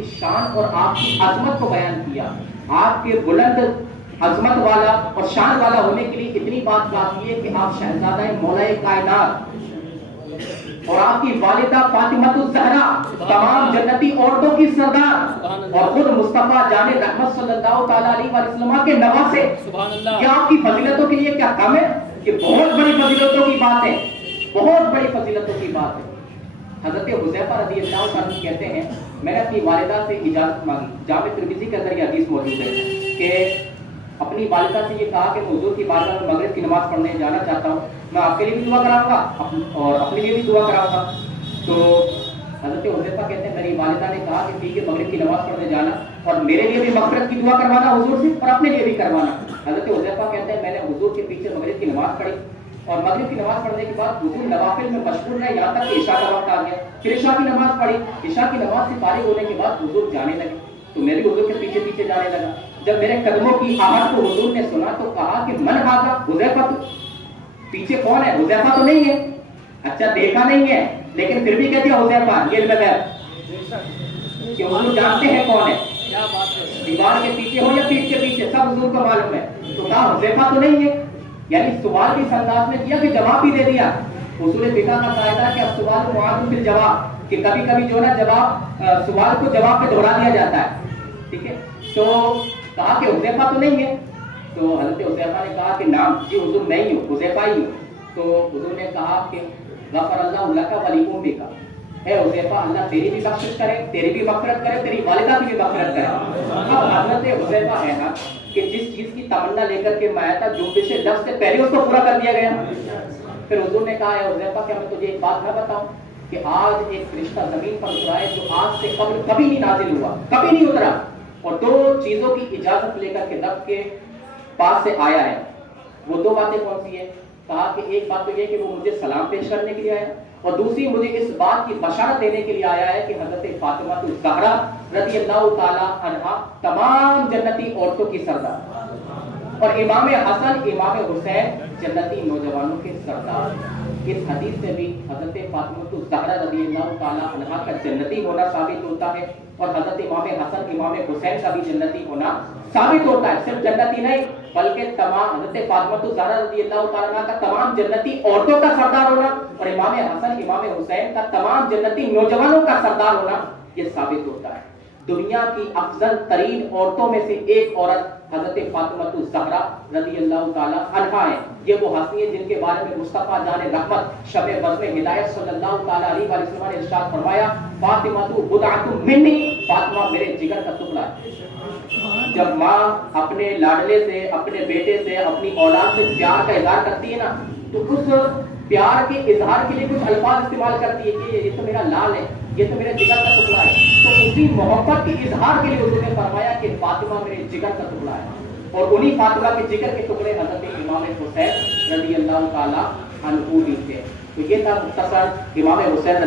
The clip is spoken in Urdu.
کی شان اور آپ کی عظمت کو بیان کیا. آپ کے بلند عظمت والا اور شان والا ہونے کے لیے اتنی بات کافی ہے کہ آپ شہزادہ مولا کائنات اور آپ کی والدہ فاطمہ الزہرا تمام جنتی عورتوں کی سردار اور خود مصطفیٰ جان رحمت صلی اللہ تعالیٰ علیہ وسلم کے نواسے. کیا آپ کی فضیلتوں کے لیے کیا کم ہے؟ کہ بہت بڑی فضیلتوں کی بات ہے, بہت بڑی فضیلتوں کی بات ہے. حضرت حذیفہ رضی اللہ عنہ کہتے ہیں میں نے اپنی والدہ سے اجازت مانگی, جامع ترمذی کے اندر یہ حدیث موجود ہے کہ اپنی والدہ سے یہ کہا کہ میں حضور کی بارگاہ میں مغرب کی نماز پڑھنے جانا چاہتا ہوں, میں آپ کے لیے بھی دعا کراؤں گا اور اپنے لیے بھی دعا کراؤں گا. تو حضرت حذیفہ کہتے ہیں میری والدہ نے کہا کہ ٹھیک ہے مغرب کی نماز پڑھنے جانا اور میرے لیے بھی مغفرت کی دعا کروانا حضور سے اور اپنے لیے بھی کروانا. حضرت حذیفہ کہتے ہیں میں نے حضور کے پیچھے مغرب کی نماز پڑھی اور مغرب کی نماز پڑھنے کے بعد حضور نوافل میں مشغول رہے یہاں تک کہ عشاء کا وقت آ گیا. پھر عشاء کی نماز پڑھی, عشاء کی نماز سے فارغ ہونے کے بعد حضور جانے لگے تو میں بھی حضور کے پیچھے پیچھے جانے لگا. جب میرے قدموں کی آہٹ کو حضور نے سنا تو کہا کہ من ہاذا حذیفہ, تو پیچھے کون ہے؟ حذیفہ تو نہیں ہے. اچھا دیکھا نہیں ہے لیکن پھر بھی کہتے ہیں حذیفہ, یہ علم غیب کہ حضور جانتے ہیں کون ہے, دیوار کے پیچھے ہو یا پیٹھ کے پیچھے سب حضور کو معلوم ہے. تو کہا حذیفہ تو نہیں ہے, یعنی سوال بھی اس انداز میں کیا کہ جواب بھی دے دیا. اصول فقہ کا قاعدہ ہے کہ اب سوال معاد بالجواب, کہ کبھی کبھی جو نا جواب سوال کو جواب پہ دہرا دیا جاتا ہے. ٹھیک ہے, تو کہا کہ حذیفہ تو نہیں ہے. تو حضرت حذیفہ نے کہا کہ نام جی حضور نہیں ہوں, حذیفہ ہی ہوں. تو حضور نے کہا کہ غفر اللہ لک ولی امک, اے حذیفہ اللہ تیری بھی بخشش کرے, تیری بھی مغفرت کرے, تیری والدہ کی بھی مغفرت کرے. اب حضرت حذیفہ ہے نا کہ جس چیز کی تمنا لے کر کے میں آیا تھا جنبش لفظ سے پہلے اس کو پورا کر دیا گیا. پھر حضور نے کہا ہے حذیفہ کہ میں تجھے ایک بات نہ بتاؤں کہ آج ایک فرشتہ زمین پر اترا ہے جو آج سے قبل کبھی نہیں نازل ہوا, کبھی نہیں اترا, اور دو چیزوں کی اجازت لے کر کے رب کے پاس سے آیا ہے. وہ دو باتیں کون سی ہیں؟ کہا کہ ایک بات تو یہ کہ وہ مجھے سلام پیش کرنے کے لیے آیا اور دوسری مجھے اس بات کی بشارت دینے کے لیے آیا ہے کہ حضرت فاطمہ الزہرا رضی اللہ تعالی عنہا تمام جنتی عورتوں کی سردار اور امام حسن امام حسین جنتی نوجوانوں کے سردار. اس حدیث سے بھی حضرت فاطمہ الزہرا رضی اللہ تعالی عنہا کا جنتی ہونا ثابت ہوتا ہے اور حضرت امام حسن امام حسین کا بھی جنتی ہونا ثابت ہوتا ہے. صرف جنتی نہیں بلکہ تمام حضرت فاطمہ الزہرا رضی اللہ تعالی عنہا کا تمام جنتی عورتوں کا سردار ہونا اور امام حسن امام حسین کا تمام جنتی نوجوانوں کا سردار ہونا یہ ثابت ہوتا ہے. دنیا کی افضل ترین عورتوں میں سے ایک عورت حضرت فاطمہ الزہرا رضی اللہ تعالی عنہا ہے. یہ وہ ہستی ہیں جن کے بارے میں مصطفیٰ جان رحمت شب بزم ہدایت صلی اللہ تعالی علیہ وسلم نے ارشاد فرمایا فاطمہ بضعۃ منی, فاطمہ میرے جگر کا ٹکڑا ہے. جب ماں اپنے لاڈلے سے, اپنے بیٹے سے, اپنی اولاد سے پیار کا اظہار کرتی ہے نا تو اس پیار کے اظہار کے لیے کچھ الفاظ استعمال کرتی ہے کہ یہ تو میرا لال ہے, یہ تو میرے جگر کا ٹکڑا ہے. تو اسی محبت کے اظہار کے لیے حضور نے فرمایا کہ فاطمہ میرے جگر کا ٹکڑا ہے اور انہی فاطمہ کے جگر کے ٹکڑے حضرت امام حسین رضی اللہ تعالی عنہ بھی تھے. تو یہ تھا مختصر امام حسین